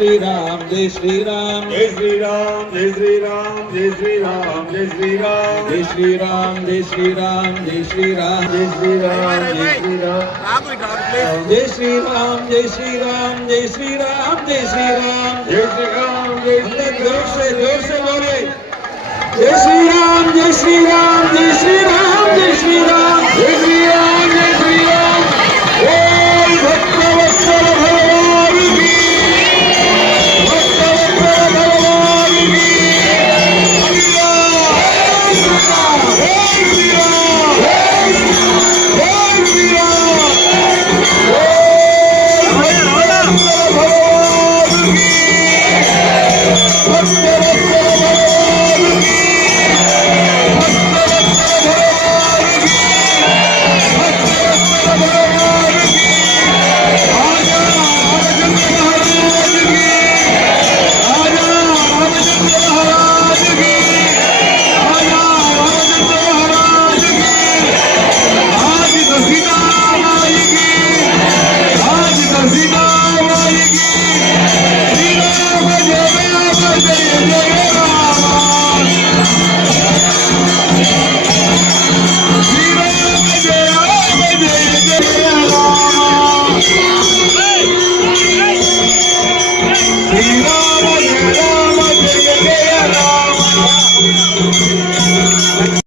श्री राम जय श्री राम जय श्री राम जय श्री राम जय श्री राम जय श्री राम जय श्री राम जय श्री राम जय श्री राम जय श्री राम जय श्री राम जय श्री राम जय श्री राम जय श्री राम जय श्री राम जय श्री राम जय श्री जोर से बोले जय श्री राम जय श्री राम जय श्री राम जय श्री राम जय श्री राम जय श्री राम बोल भक्तवत्सल भगवान की भक्तवत्सल भगवान की श्री राम जय श्री राम जय श्री राम भगवान की भक्तवत्सल Jai